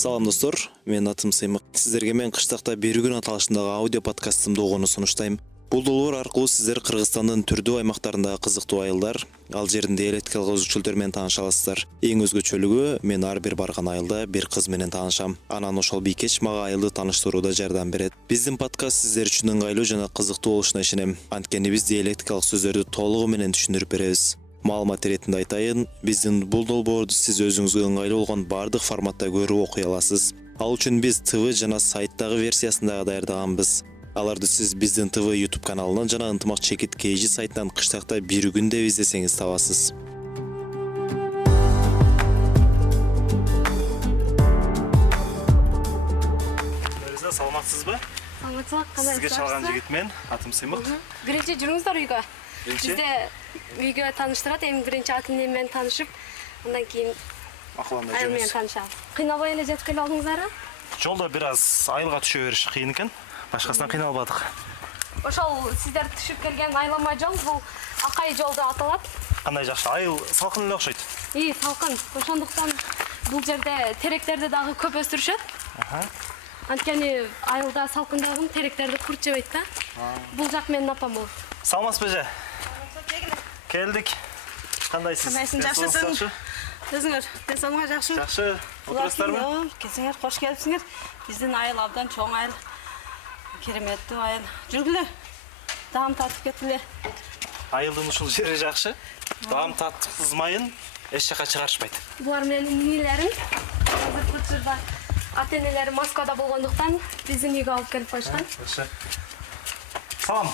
Салам достор, мен атым Сыймык. Сиздерге мен кыштакта бир күн аталышындагы аудио подкастымды угууну сунуштайм. Бул долбоор аркылуу сиздер Кыргызстандын түрдүү аймактарындагы кызыктуу айылдар, ал жердин диалектикалык өзгөчөлүктөрү менен тааныша аласыздар. Эң өзгөчөлүгү мен ар бир барган айылда бир кыз менен таанышам. Анан ошол бийкеч мага айылды тааныштырууда жардам берет. Биздин подкаст сиздер үчүн ыңгайлуу жана кызыктуу болушуна ишенем. Анткени биз диалектикалык сөздөрдү толугу менен түшүндүрүп беребиз. Маалымат иретинде айтайын, биздин бул долбоорду сиз өзүңүзгө ыңгайлуу болгон бардык форматта көрүп окуй аласыз. Ал үчүн биз ТВ жана сайттагы версиясын дагы даярдаганбыз. Аларды сиз биздин ТВ YouTube каналынан жана ынтымак чекит KG сайтынан кыштакта бир күн деп издесеңиз табасыз. Саламатсызбы? Саламатсызбы, кандай Сизге чалган жигит мен, атым Сыймык. Биринчи жүрүңүздөр үйгө. Биринчи? Бизде үйгө тааныштырат, эми биринчи атын эми менен таанышып, андан кийин Акыланда айыл менен жүрөбүз. таанышабыз. Кыйналбай эле жетип келе алдыңыздарбы? Жолдо бир аз айылга түшө бериш кыйын экен. Башкасынан кыйналбадык. Ошол сиздер түшүп келген айлама жол бул Акай жол деп аталат. Кандай жакшы, айыл салкын эле окшойт. Салкын. Ошондуктан бул жерде теректерди дагы көп өстүрүшөт. Анткени айылда салкындагын теректерди курт жебейт да. Бул жак менин апам болот. Саламатсызбы эже? Келдик. Кандайсыз? Кандайсың, жакшысың? Өзүңөр денсаулыгыңар жакшыбы? Жакшы. Отурасыздарбы? Келсеңер, кош келипсиңер. Биздин айыл абдан чоң айыл. Кереметтүү айыл. Жүргүлө. Даам татып кеткиле. Айылдын ушул жери жакшы. Даам таткызмайын, эч жака чыгарышпайт. Булар менин инилерим. Азыр учурда ата-энелери Москвада болгондуктан биздин үйгө алып келип коюшкан. Жакшы. Салам.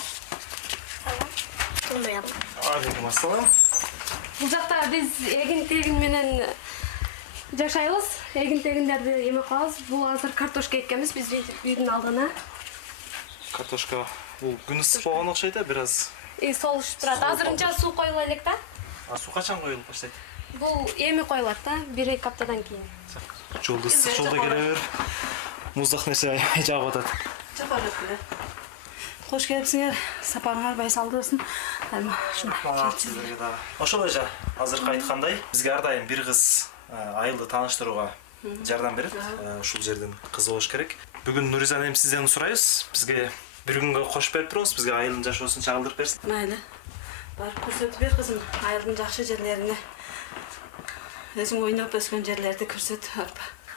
Алейкум ассалам. Бул жакта биз эгин-тегин менен жашайбыз. Эгин-тегиндерди эме кылабыз. Бул азыр картошка эккенбиз биздин үйдүн алдына. Картошка бул күн ысык болгон окшойт да, бир аз. Солушуп турат. Азырынча суу коюла элек да. Суу качан коюлуп баштайт? Бул эми коюлат да, 1-2 аптадан кийин. Жолду ысык жолдо келе бер. Муздак нерсе жагып атат. Жакар өткүлө. Кош келипсиңер. Сапарыңар байсалдуу болсун. Сиздерге дагы. Ошол эже, азыркы айткандай, бизге ар дайым бир кыз айылды тааныштырууга жардам берет. Ушул жердин кызы болуш керек. Бүгүн Нуриза эми сизден сурайбыз. Бизге бир күнгө кошуп берип турабыз, бизге айылдын жашоосун чагылдырып берсин. Мейли. Барып көрсөтүп бер кызым. Айылдын жакшы жерлерине. Өзүң ойноп өскөн жерлерди көрсөт.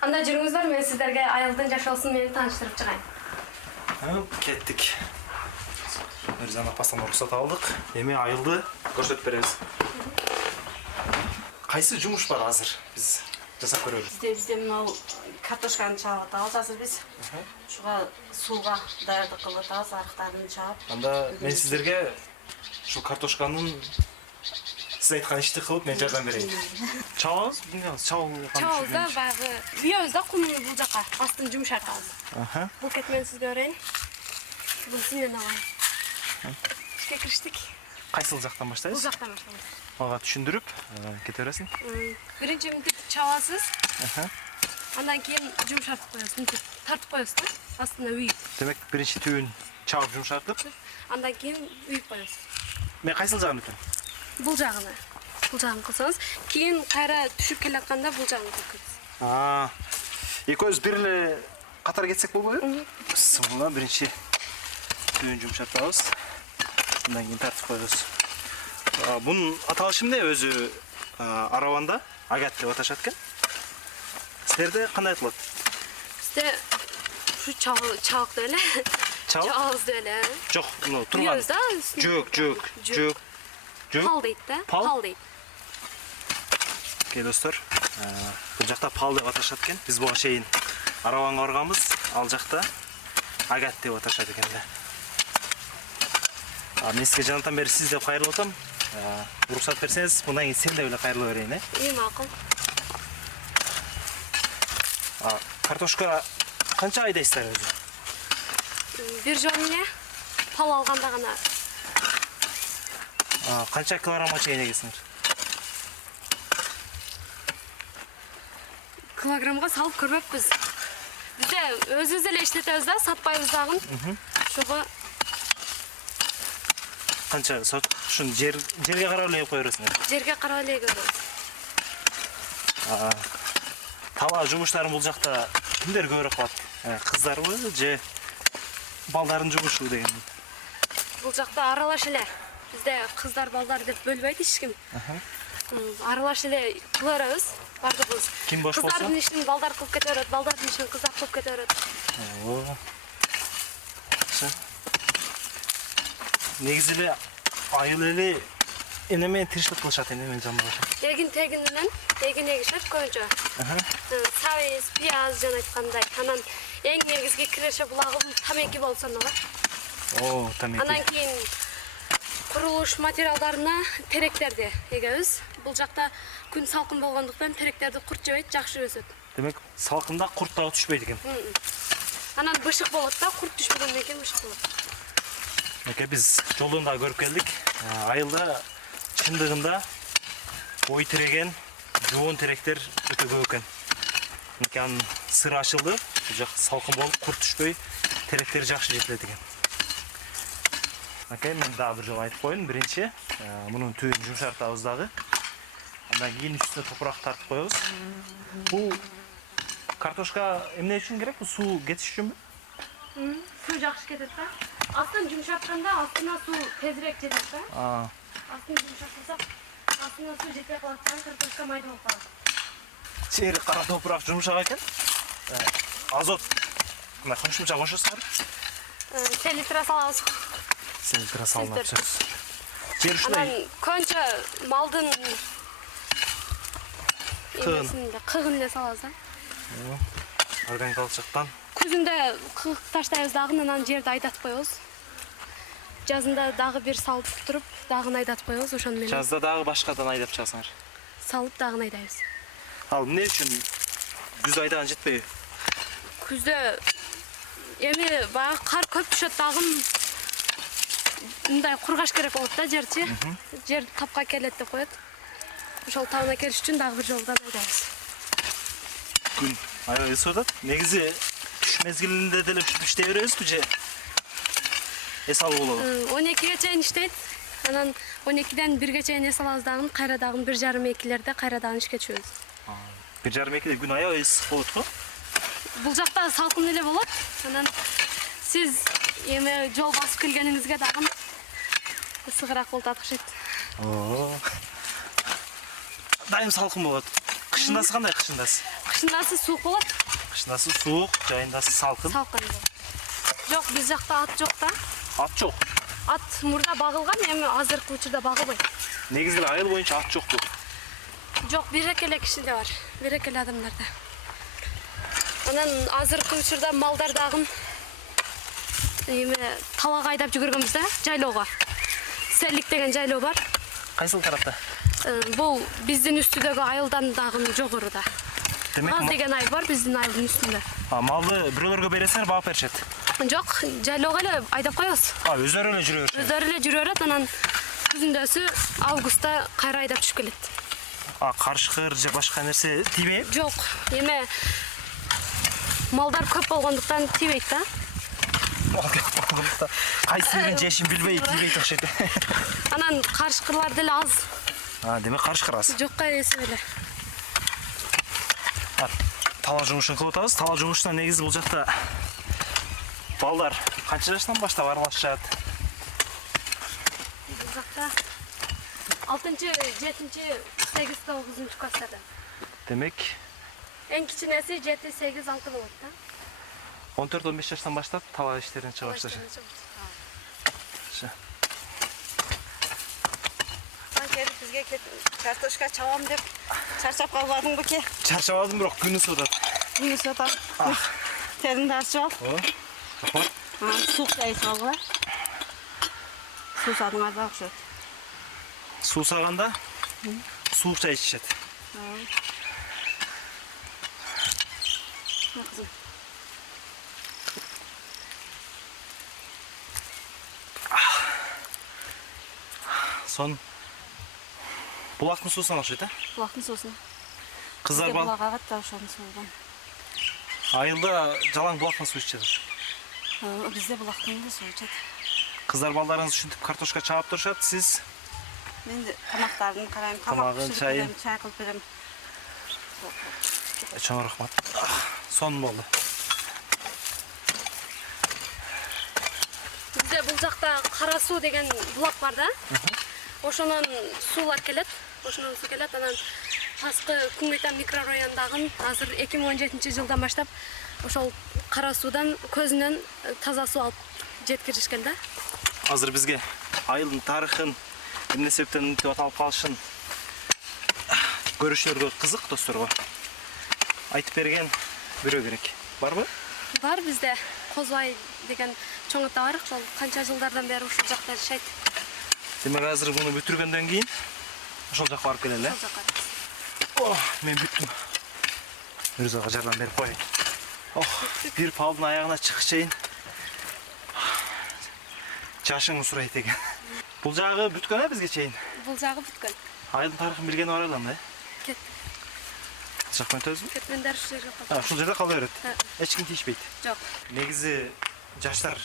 Анда жүрүңүздөр, мен сиздерге айылдын жашоосун менен тааныштырып чыгайын. Кеттик. Нуриза апастан уруксат алдык. Эми айылды көрсөтүп беребиз. Кайсы жумуш бар азыр? Биз жасап көрөлү. Бизде мынау картошканы чаап атабыз азыр биз. Ушуга сууга даярдык кылып атабыз, арыктарын чаап. Анда мен сиздерге ушул картошканын сиз айткан ишти кылып мен жардам берейин. Чабабыз, билбейбиз, Чабабыз да баягы үйөбүз да кумуну бул жака, астын жумшартабыз. Бул кетмени сизге берейин. Бул сизден алайын. Ишке кириштик. Кайсыл жактан Бул баштайбыз? жактан баштайбыз. Мага түшүндүрүп кете бересиң. Биринчи мынтип чабасыз. Андан кийин жумшартып коесуз, мынтип тартып коесуз да, астына үйүп. Демек биринчи түбүн чабып жумшартып, Андан кийин үйүп коесуз. мен кайсыл жагын өтөм? Бул жагына. Бул жагын кылсаңыз, кийин кайра түшүп келатканда бул жагын кылсаңыз. Экөөбүз бир эле катар кетсек болбойбу? Сымына биринчи түбүн жумшартабыз. Андан кийин тартып коебуз. Бунун аталышы эмне? Өзү араванда агат деп аташат экен. Силерде кандай аталат? Бизде ушу чабык деп эле. Чабыз деп эле. Жок, мына турган. Жөөк. Пал дейт да? Пал дейт. Достор, бул жакта пал деп аташат экен. Биз буга чейин араванга барганбыз. Ал жакта агат деп аташат экен да. Мен сизге жанатан бери сиз деп кайрылып атам. Уруксат берсеңиз, мындан кийин сен деп эле кайрыла берейин, Макул. Картошка канча айдайсыздар өзү? Бир жол эмне? Пал алганда гана. Канча килограммга чейин эгесиңер? Килограммга салып көрбөппүз. Бизде өзүбүз эле иштетебиз да, сатпайбыз дагы. Ошого Канча ушун жерге карап эле кое бересиңер? Жерге карап эле көрөбүз. Тала жумуштарын бул жакта кимдер көбүрөөк кылат? Кыздарбы же балдардын жумушу деген? Бул жакта аралаш эле. Бизде кыздар, балдар деп бөлбөйт эч ким. Аралаш эле кыла беребиз бардыгыбыз. Ким бош болсо? Кыздардын ишин балдар кылып кете берет, балдардын ишин кыздар кылып кете берет. Негизи эле айыл эли эмне тиричилик кылышат, эмне жамбашат? Эгин тегин менен эгин эгишет көбүнчө. Сабиз, пияз жана айткандай. Анан эң негизги киреше булагым тамеки болуп саналат. Тамеки. Анан кийин курулуш материалдарына теректерди эгебиз. Бул жакта күн салкын болгондуктан теректерди курт жебейт, жакшы өсөт. Демек, салкында курт дагы түшпөйт экен. Анан бышык болот да, курт түшпөгөндөн кийин бышык болот. Биз жолдон да көрүп келдик. Айылда чындыгында ой тереген, жоон теректер өтө көп экен. Анан сыр ачылды, бул жак салкын болуп, курт түшпөй, теректер жакшы жетилет экен. Мен дагы бир жолу айтып коеюн. Биринчи, мунун түбүн жумшартабыз дагы. Андан кийин үстүнө топурак тартып коебуз. Бул картошка эмне үчүн керек? Бул суу кетиш үчүнбү? Суу жакшы кетет да. Астын жумшатканда астына суу тезирээк жетет да. Астын жумшатсак, астына суу жетпей калат да, картошка майда болуп калат. Жери кара топурак жумшак экен. Азот. Мына кошумча кошосуңар. Селитра салабыз. Селитра салынат. Жер ушундай. Анан көбүнчө малдын кыгын эле салабыз да. Органикалык жактан. Күзүндө кыгык таштайбыз дагы, анан жерди айдатып коебуз. Жазында дагы бир салып туруп, дагы айдатып коебуз, ошону менен. Жазда дагы башкадан айдап чыгасыңар. Салып дагы айдайбыз. Ал эмне үчүн күз айдаган жетпейби? Күздө эми баягы кар көп түшөт дагы мындай кургаш керек болот да жерчи. Жер тапка келет деп коет. Ошол табына келиш үчүн дагы бир жолдан айдайбыз. Күн аябай ысып атат. Негизи түш мезгилинде деле ушинтип иштей беребизби же эс алуу болобу? 12ге чейин иштейт. Анан 12ден 1ге чейин эс алабыз дагы, кайра дагы 1,5-2лерде кайра дагы ишке түшөбүз. 1,5-2де күн аябай ысык болот го? Бул жакта салкын эле болот. Анан сиз эми жол басып келгениңизге дагы ысыгыраак болуп атышат. Дайым салкын болот. Кышындасы кандай кышындасы? Кышындасы суук болот. Кышындасы суук, жайындасы салкын. Салкын. Жок, биз жакта ат жок да. Ат жок. Ат мурда багылган, эми азыркы учурда багылбайт. Негизи эле айыл боюнча ат жокпу? Жок, бирек эле кишиде бар. Бирек эле адамдарда. Анан азыркы учурда малдар дагы эми талага айдап жүгүргөнбүз да, жайлоого. Селик деген жайлоо бар. Кайсыл тарапта? Бул биздин үстүдөгү айылдан дагы жогоруда. Газ деген айыл бар биздин айылдын үстүндө. Малды бирөөлөргө бересиңер, багып беришет? Жок, жайлоого эле айдап коебуз. Өздөрү эле жүрө беришет? Өздөрү эле жүрө берет, анан күзүндөсү августта кайра айдап түшүп келет. Карышкыр же башка нерсе тийбейби? Жок, эме малдар көп болгондуктан тийбейт да. Кайсы бирин жешин билбей тийбейт окшойт. Анан карышкырлар деле аз. Демек карышкыр аз. Жокка эсеп эле. Тала жумушун кылып атабыз. Тала жумушуна негизи бул жакта балдар канча жаштан баштап аралашат? Бул жакта 6-7, 8, 9 класстарда. Демек Эң кичинеси 7, 8, 6 болот да. 14-15 жаштан баштап тала иштерине чыга башташат. Келип бизге картошка чабам деп чарчап калбадыңбы ке? Чарчабадым, бирок күн ысып атат. Күн ысып атат. Териңди ачып ал. Рахмат. Сук да ичип алгыла. Суу садыңар да окшойт. Суу саганда суук чай ичишет. Сон булактын суусуна окшойт, Булактын суусуна. Кыздар бал. Булак агат да ошонун сууган. Айылда жалаң булактан суу ичет. Бизде булактын да суу ичет. Кыздар балдарыңыз ушинтип картошка чаап турушат, сиз Мен тамактарын карайм, тамагын, чайын. чай кылып берем. Чоң рахмат. Сон болду. Бізде бұл жақта Қарасу деген бұлақ бар да. Ошонан сулар келет. Ошонан су келет. Анан Тасқы Күнгейтан микрорайондагы азыр 2017 жылдан баштап ошол Карасудан көзүнөн таза су алып жеткиришкен да. Азыр бизге айылдын тарыхын эмне себептен деп аталып калышын көрүшүлөргө кызык досторго айтып берген бирөө керек. Барбы? Бар бізде Козбай деген чоң ата бар. Ошол канча жылдардан бери ушул жакта жашайт. Демек азыр муну бүтүргөндөн кийин ошол жакка барып келели. Ошол жакка. Мен бүттүм. Мирзага жардам берип коеюн. Бир палдын аягына чыгыш чейин жашың сурайт экен. Бул жагы бүткөн бизге чейин. Бул жагы бүткөн. Айылдын тарыхын билгени бар элем да. Кет. Жакпай төзбү? Кетмендер ушул жерге калды. Ушул жерде кала берет. Эч ким тийишпейт. Жок. Негизи жаштар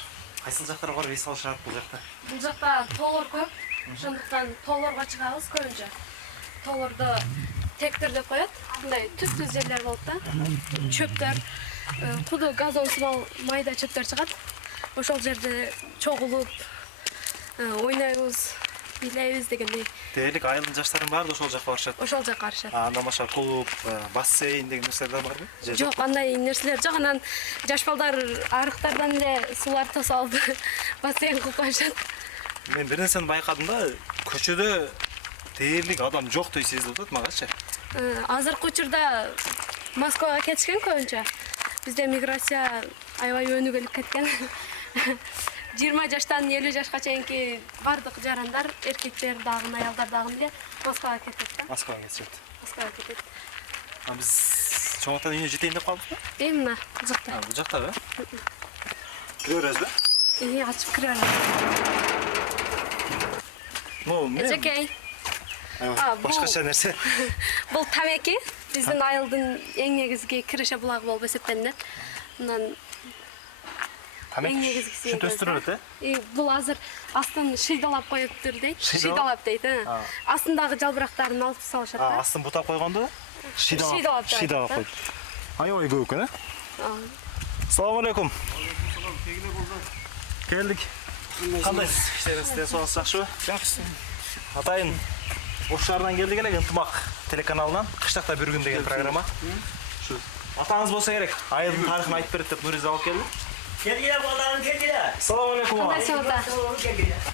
кайсыл жактарга барып эс алышат бул жакта? Бул жакта тоолор көп. Ошондуктан тоолорго чыгабыз көбүнчө. Тоолорду тектер деп коет. Мындай түз жерлер болуп да. Чөптөр, куду газон сымал майда чөптөр чыгат. Ошол жерде чогулуп ойнойбуз, бийлейбиз дегендей. Дээрлик айылдын жаштарын баары ошол жакка барышат. Ошол жакка барышат. Андан башка клуб, бассейн деген нерселер барбы? Жок, андай нерселер жок. Анан жаш балдар арыктардан эле сулар тосуп алып бассейн кылып коюшат. Мен бир нерсени байкадым да, көчөдө дээрлик адам жоктой сезилип атат магачы. Азыркы учурда Москвага кетишкен көбүнчө. Бизде миграция аябай өнүгүп кеткен. 20 жаштан 50 жашка чейинки бардык жарандар, эркектер дагы, аялдар дагы эле Москвага кетет да. Москвага кетишет. Москвага кетет. Биз чоң атанын үйүнө жетейин деп калдыкпы? Мына бул жакта. Бул жактабы? Кире бересизби? Ачып кире берем. Мен Эжекей. башкача нерсе. Бул тамеки. Биздин айылдын эң негизги киреше булагы болуп эсептелинет. Мындан Тамеки. эң негизгиси. Түшүндүрөт, Бул азыр астын шыйдалап коюптур дейт. Шыйдалап? Шыйдалап дейт. Астындагы жалбырактарын алып салышат да. Астын бутап койгондо Шыйдалап койду. Аябай көп экен, Assalamu alaikum. Келдик. Кандайсыз? Иштериңиз денсаулыгыңыз жакшыбы? Жакшы. Атайын ош шаарынан келдик эле, Ынтымак телеканалынан Кыштакта бир күн деген программа. Шу атаңыз болсо керек. Айылдын тарыхын айтып берет деп Нуриза алып келди. Келгиле балдарым келгиле. Assalamu alaikum. Кандайсыз ата?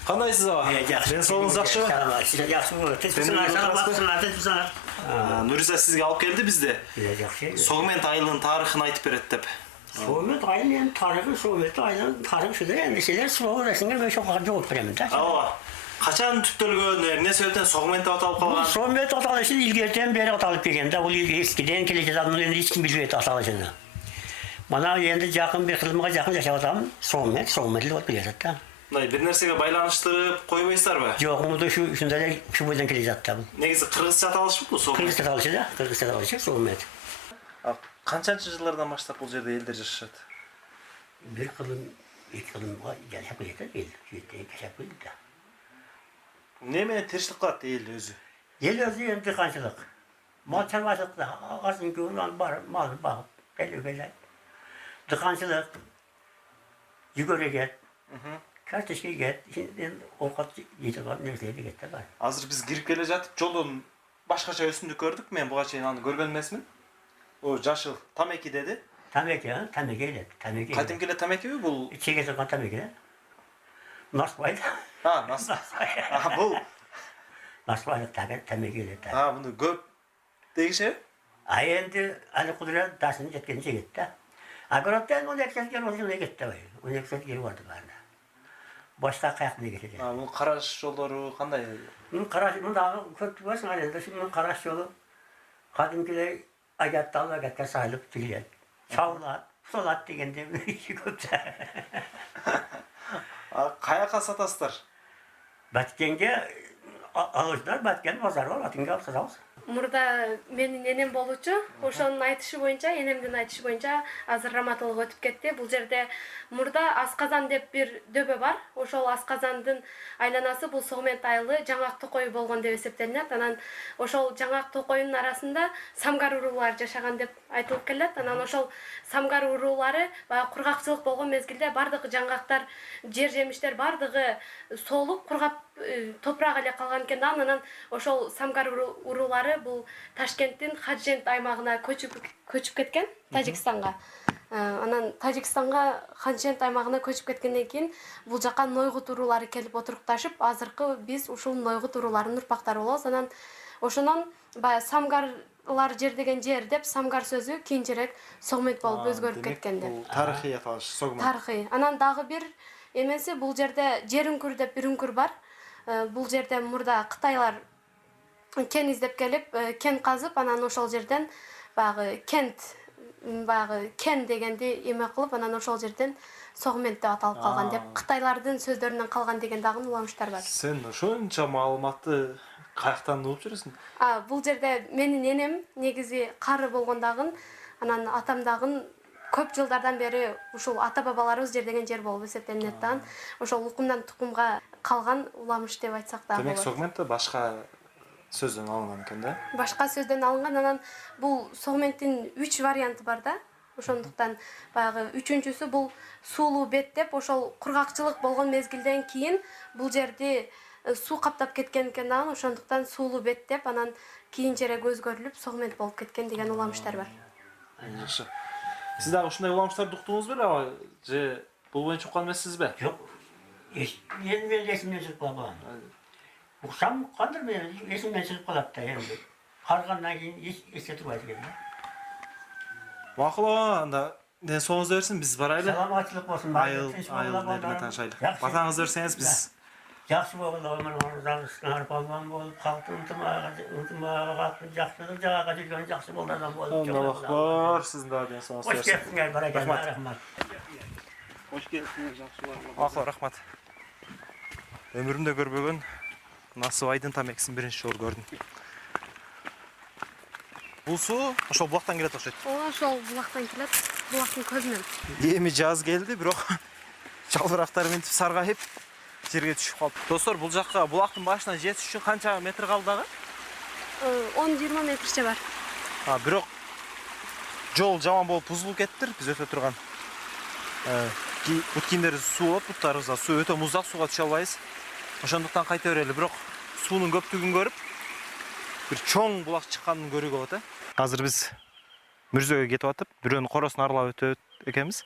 Кандайсыз аба? Денсаулыгыңыз жакшыбы? Жакшыбы. Саламатсыздар. Нуриза сизге алып келди бизди. Жакшы. Согмент айылдын тарыхын айтып берет деп. Soğumet ayının tarihı, Soğumet ayının tarihi şudur. Endişeler soğuk resimler ve çok cevap veremem de. Ооба. Качан түптөлгөн, эмне себептен Согмент деп аталып калган? Soğumet atalışı ilgerden beri atalıp gelgen de. Bu eskiden gelecek adamın hiç kim bilmiyor atalıcını. Bana endi yakın bir kılımga yakın yaşap adam Soğumetli olup bilecek de. Мындай бир нерсеге байланыштырып койбойсуздарбы? Yok, onu da şu boydan gelecek de. Негизи кыргызча аталышпы бул Согмент? Kırgız atalışı da, Kırgız atalışı Soğumet. Канчанчы жылдардан баштап бул жерде элдер жашашат? Bir kılım, iki kılımga yaşap gelecek de. Yaşap gelecek de. Эмне менен тиричилик кылат эл өзү? El özü imtihançılık. Mal çarmacılıkta ağasın güvünden mal bakıp geliyor böyle. Tıkançılık. Yugöre get. Kardeşke get. Şimdi okat yiyecek var. Nereseydi get de var. Азыр биз кирип келе жатып жолдон башкача өсүмдүк көрдүк. Мен буга чейин аны көргөн эмесмин. О жашыл тамеки деди. Tamek ya. Tamek eyle. Tamek eyle. Кадимки эле тамекиби бул? İçe getirken tamek eyle. Nasbaydı. Нас. Бул. Nasbaydı tamek eyle. Муну көп дегишеби? Ay endi Ali Kudret taşını jetkenince gitti. Agorot'tan 12 kere olsun gitti. 12 kere vardı bana. Başka kayakına geçecek. Бул караш жолдору кандай? Bunun karaş, bunun daha kötü varsa halinde şimdi karaş yolu kadınkiler agatta agatta sayılıp çıkıyor. Çavlar, solat degende bir işi kötü. Каяка сатасыздар? Batkenge ağızlar, batken pazar var, atınca alsız. мурда менин энем болчу. Ошонун айтышы боюнча, энемдин айтышы боюнча азыр раматологко өтүп кетти. Бул жерде мурда Асказан деп бир дөбө бар. Ошол Асказандын айланасы бул Согмент айылы Жаңак Токой болгон деп эсептелинет. Анан ошол Жаңак Токойдун арасында самгар уруулары жашаган деп айтылып келет. Анан ошол самгар уруулары баягы кургакчылык болгон мезгилде бардыгы жаңгактар, жер жемиштер бардыгы солуп кургап топурак эле калган экен да. Анан ошол самгар уруулары бул Ташкенттин Хаджент аймагына көчүп кеткен, Тажикстанга. Анан Тажикстанга Хаджент аймагына көчүп кеткенден кийин бул жака Нойгут уруулары келип отурукташып, азыркы биз ушул Нойгут урууларынын урпактары болобуз. Анан ошонон баягы самгарлар жер деген жер деп самгар сөзү кийинчерээк Согмент болуп өзгөрүп кеткен деп. Бул тарыхый аталыш Согмент. Тарыхый. Анан дагы бир эмеси бул жерде Жерүңкүр деп бир үңкүр бар. Бул жерде мурда Кытайлар кен издеп келип, кен казып, анан ошол жерден баягы кен дегенди эме кылып, анан ошол жерден Согмент деп аталып калган деп Кытайлардын сөздөрүнөн калган деген дагы уламыштар бар. Сен ошончо маалыматты каяктан угуп жүрөсүң? Бул жерде менин энем негизи кары болгондагын, анан атамдагын көп жылдардан бери ушул ата бабаларыбыз жер деген жер болуп эсептелинет да. Ошол укумдан тукумга калган уламыш деп айтсак да болот. Демек Согмент башка сөздөн алынган экен да? Башка сөздөн алынган. Анан бул Согменттин 3 варианты бар да. Ошондуктан баягы үчүнчүсү бул суулуу бет деп, ошол кургакчылык болгон мезгилден кийин бул жерди суу каптап кеткен экен да. Ошондуктан суулуу бет деп, анан кийинчерээк өзгөрүлүп Согмент болуп кеткен деген уламыштар бар. Жакшы. Сиз дагы ушундай уламыштарды уктуңуз беле, же бул боюнча уккан эмессизби? Жок. Мен есімнен шығып қалған. Ұқсам қандыр мен есімнен шығып қалады да енді. Қарғаннан кейін еске тұрмайды екен. Макул, анда ден соңуңузду берсин, биз барайлы. Саламатчылық болсын. Айыл нерме таанышайлы. Батаңызды берсеңиз биз жақсы болды, өміріңіздің палуан болып, халықтың ынтымағы халықтың жақсылық жағаға жүрген жақсы болды адам болып. Аллах бар, сіздің да ден соңыңызды Қош берсин. келіпсіңер, барекелді, рахмат. Hoş geldiniz, жақсылар. Макул, рахмат. Өмүрүмдө көрбөгөн Насыбайдын тамекисин биринчи жолу көрдүм. Бул суу ошол булактан келет окшойт. Ошол булактан келет, булактын көзүнөн. Эми жаз келди, бирок жалбырактар мынтип саргайып жерге түшүп калды. Достор, бул жакка булактын башына жетиш үчүн канча метр калды дагы? 10-20 метрче бар. Бирок жол жаман болуп бузулуп кеттир, биз өтө турган. Бут кийимдер суу болот, буттарыбызда суу өтө муздак, сууга түшө албайбыз. Ошондуктан кайта берели, бирок суунун көптүгүн көрүп, бир чоң булак чыкканын көрүүгө болот. Азыр биз Мүрзөгө кетип атып, бирөөнүн коросун аралап өтөт экенбиз.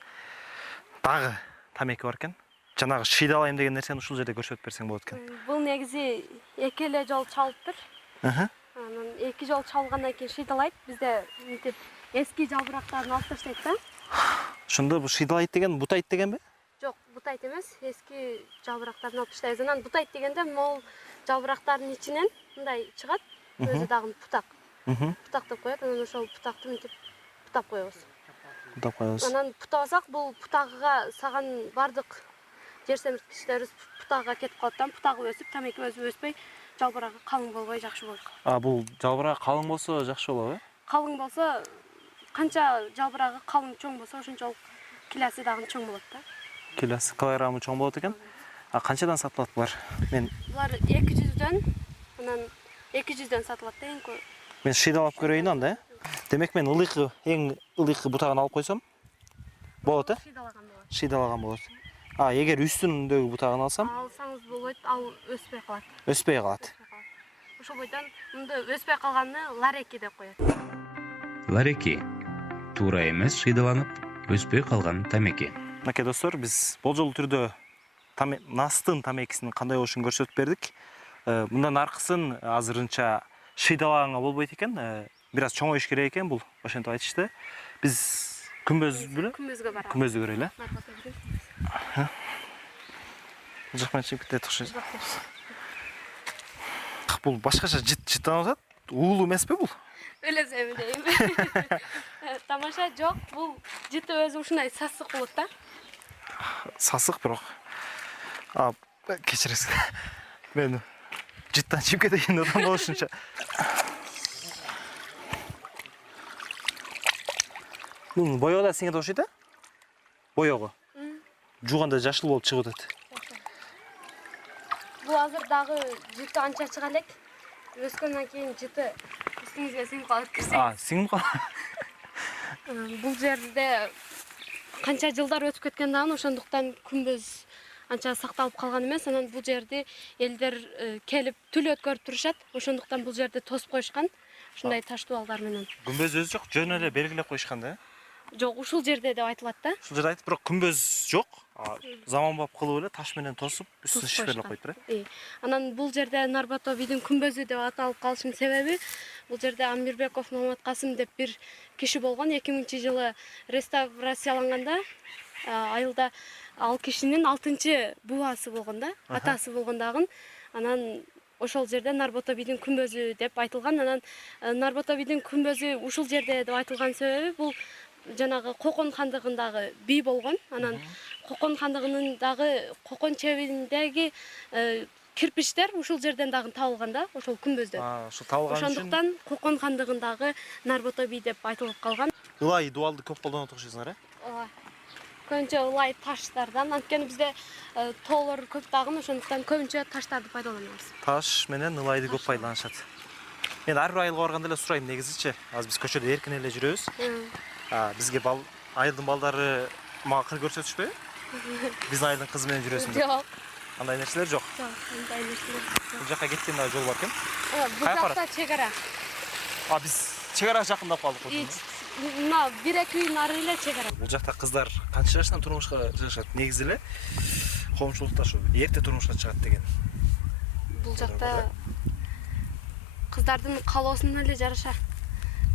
Дагы тамеки бар экен. Жанагы шыйдалайм деген нерсени ушул жерде көрсөтүп берсең болот экен. Бул негизи эки эле жол чалыптыр. Анан эки жол чалгандан кийин шыйдалайт. Бизде мынтип эски жалбырактарын алып таштайт да. Ошондо бул шыйдалайт деген бутайт дегенби? Жок, бутайт эмес, эски жалбырактарын алып таштайбыз. Анан бутайт дегенде могул жалбырактардын ичинен мындай чыгат, өзү дагы путак. Путак деп коет, анан ошол путакты мынтип путап коебуз. Путап коебуз. Анан путабасак, бул путагыга саган бардык жер семирткичтерибиз путагыга кетип калат да, путагы өсүп, тамеки өзү өспөй, жалбырагы калың болбой жакшы болот. Бул жалбырак калың болсо жакшы болобу, Калың болсо, канча жалбырагы калың чоң болсо, ошончолук киласы дагы чоң болот да. Килосы, килограммы чоң болот экен. Канчадан сатылат булар? Булар 200дөн, анан 200дөн сатылат да, эң көп. Мен шыйдалап көрөйүн анда. Демек мен ылыйкы, эң ылыйкы бутагын алып койсом болот, Шыйдалаган болот. Шыйдалаган болот. Эгер үстүндөгү бутагын алсам, Алсаңыз болбойт, ал өспөй калат. өспөй калат. Ошол бойдон мындай өспөй калганды лареки деп коет. Лареки – туура эмес шыйдаланып, өспөй калган тамеки. Мынакей достор, биз болжол түрдө Настын тамекисинин кандай болушун көрсөтүп бердик. Мындан аркысын азырынча шыйдалаганга болбойт экен. Бир аз чоңоюш керек экен бул, ошентип айтышты. Биз күмбөз беле? Күмбөзгө барабыз. Күмбөздү көрөлү. Бул жак менен чыгып кетет окшойт. Бул башкача жыттанып атат. Уулуу эмеспи бул? Өлөсөм дейм. Тамаша жок, бул жыты өзү ушундай сасык болот да. Сасык бирок. Кечиресиз. Мен жыттан чыгып кетейин деп болушунча. Bunun boyoğı da senge de okşaydı? Boyoğı. Жуғанда жашыл болып шығып өтеді. Бұл азырдағы жіті анша шыға элек. Өскеннен кейін жіті үстіңізге сіңіп қалып кірсеңіз. Сіңіп қал. Бұл жерде қанша жылдар өтіп кеткен дагы ошондуктан күмбөз анча сакталып калган эмес. Анан бул жерди элдер келип түл өткөрүп турушат. Ошондуктан бул жерди тосуп коюшкан. Ушундай таш дубалдар менен. Күмбөз өзү жок, жөн эле белгилеп коюшкан да. Жок, ушул жерде деп айтылат да. Ушул жерде айтып, бирок күмбөз жок. Заманбап кылып эле таш менен тосуп, үстүн шишперлеп коюп турат. Анан бул жерде Нарбато бийдин күмбөзү деп аталып калышынын себеби бул жерде Амирбеков Маматкасым деп бир киши болгон. 2000-жылы реставрацияланганда айылда ал кишинин 6-чы бубасы болгон да, атасы болгон дагы. Анан ошол жерде Нарбато бийдин күмбөзү деп айтылган. Анан Нарбато бийдин күмбөзү ушул жерде деп айтылган себеби бул жанагы Кокон хандыгындагы бий болгон. Анан Кокон хандыгынын дагы Кокон чебиндеги кирпичтер ушул жерден дагы табылган да, ошол күмбөздөн. Ошол табылган үчүн Ошондуктан Кокон хандыгындагы Нарбото бий деп айтылып калган. ылай дубалды көп колдонуп окшойсуңар, Ооба. Көбүнчө ылай таштардан, анткени бизде тоолор көп дагы, ошондуктан көбүнчө таштарды пайдаланабыз. Таш менен ылайды көп пайдаланышат. Мен ар бир айылга барганда эле сурайм негизичи. Азыр биз көчөдө эркин эле жүрөбүз. Бизге айылдын балдары мага кыр көрсөтүшпөйбү? Биздин айылдын кызы менен жүрөсүң деп. Жок. Андай нерселер жок. Жок, андай нерселер жок. Бул жака кеткен дагы жол бар экен. Бул жакта чек ара. Биз чек арага жакындап калдык. Мына 1-2 үй нары эле чек ара. Бул жакта кыздар канча жаштан турмушка чыгышат? Негизи эле коомчулукта ушу эрте турмушка чыгат деген. Бул жакта кыздардын каалоосуна эле жараша.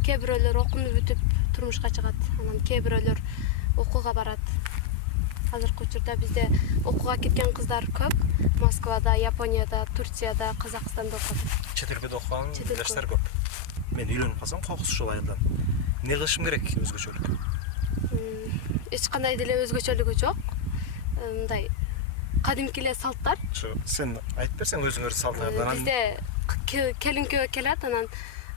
Кээ бирөөлөр окууну бүтүп турмушка чыгат. Анан кээ бирөөлөр окууга барат. Азыркы учурда бизде окууга кеткен кыздар көп. Москвада, Японияда, Турцияда, Казакстанда окуп. Чет өлкөдө окуган жаштар көп. Мен үйлөнүп калсам кокус ушул айылдан. Эмне кылышым керек өзгөчөлүк? Эч кандай деле өзгөчөлүгү жок. Мындай кадимки эле салттар. Сен айтып берсең өзүңөр салттардан. Бизде келин күйөө келет, анан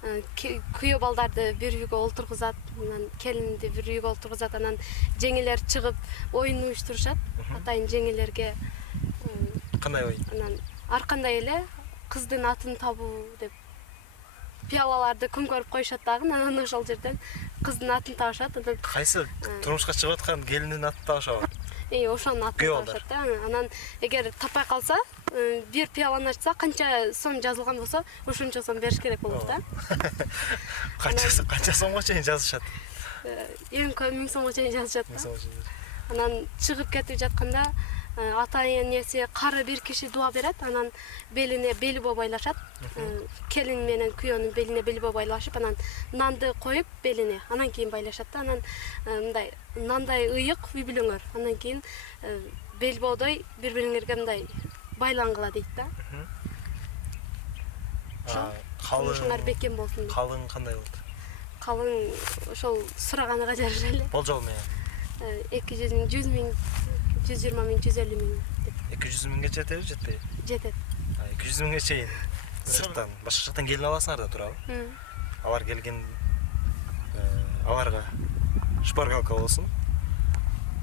күйөө балдарды бир үйгө олтургузат, анан келинди бир үйгө олтургузат, анан жеңелер чыгып оюн уюштурушат. Атайын жеңелерге кандай оюн? Анан ар кандай эле кыздын атын табуу деп пиялаларды көмкөрүп коюшат дагы, анан ошол жерден кыздын атын табышат. Кайсы турмушка чыгып аткан келиндин атын табышабы? Ошонун атын табышат да. Анан эгер таппай калса, бир пияланы ачса, канча сом жазылган болсо, ошончо сом бериш керек болот да. Канча сомго чейин жазышат? Эң көп 1000 сомго чейин жазышат да. Анан чыгып кетип жатканда ата-энеси кары бир киши дуа берет, анан белине белибо байлашат. Келин менен күйөөнүн белине белибо байлашып, анан нанды коюп белине, анан кийин байлашат да. Анан мындай нандай ыйык үй бүлөңөр. Анан кийин белибодой бири-бириңерге мындай байлангыла дейт да. Калың бекем болсун. Калың кандай болду? Калың ошол сураганга жараша эле. Болжол менен 200 миң, 100 миң, 120 миң, 150 миң деп. 200 миңге жетеби, жетпейби? Жетет. 200 миңге чейин сырттан, башка жактан келин аласыңар да туурабы? Алар келген аларга шпаргалка болсун.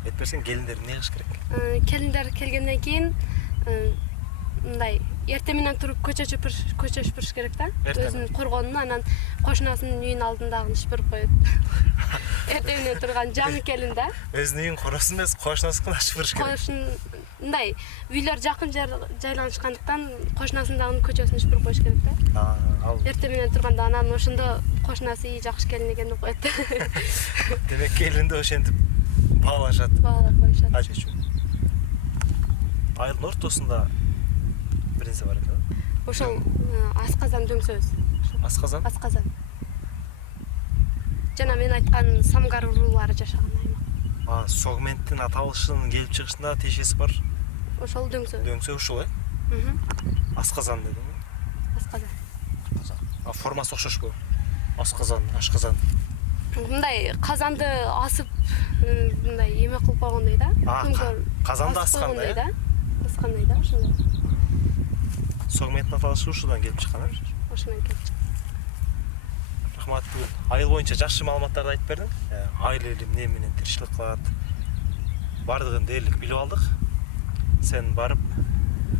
Айтып берсең, келиндер эмне кылыш керек? Келиндер келгенден кийин мындай эртең менен туруп көчө шыпырыш керек да. Өзүнүн коргонуна, анан кошунасынын үйүнүн алдындагы шыпырып коет. Эртең менен турган жаңы келин да. Өзүнүн үйүн коросун эмес, кошунасына шыпырыш керек. Мындай үйлөр жакын жайланышкандыктан кошунасындагы көчөсүн шыпырып коюш керек да. Эртең менен турганда анан ошондо кошунасы жакшы келин экен деп коет. Демек келинди ошентип баалашат. Баалап коюшат. Ачечү. Айылдын ортосунда бир нерсе бар экен. Ошол асказан дөңсөз. Асказан? Асказан. Жана мен айткан самгар уруулары жашаган аймак. Согменттин аталышынын келип чыгышында тиешеси бар. Ошол дөңсөз. Дөңсөз ушул, Асказан дедим. Асказан. Формасы окшошпу? Асказан, ашказан. Мындай казанды асып, мындай эме кылып койгондой да. Казанды аскандай да? Аскандай да, ошондой. Согменттин аталышы ушудан келип чыккан, Ошондон келип чыккан. Рахмат. Айыл боюнча жакшы маалыматтарды айтып бердиң. Айыл эли эмне менен тиричилик кылат. Бардыгын дээрлик билип алдык. Сен барып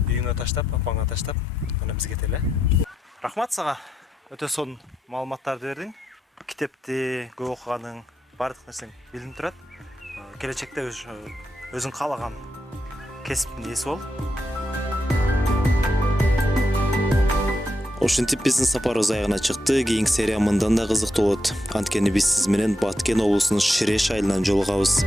үйүңө таштап, апаңа таштап, ана биз кетели. Рахмат сага. Өтө сонун маалыматтарды бердиң. Китепти көп окуганың, бардык нерсең билинип турат. Келечекте өзүң каалаган кесиптин ээси бол. Ошентип биздин сапарыбыз аягына чыкты. Кийинки серия мындан да кызыктуу болот. Анткени биз сиз менен Баткен облусунун Ширеш айылынан жолугабыз.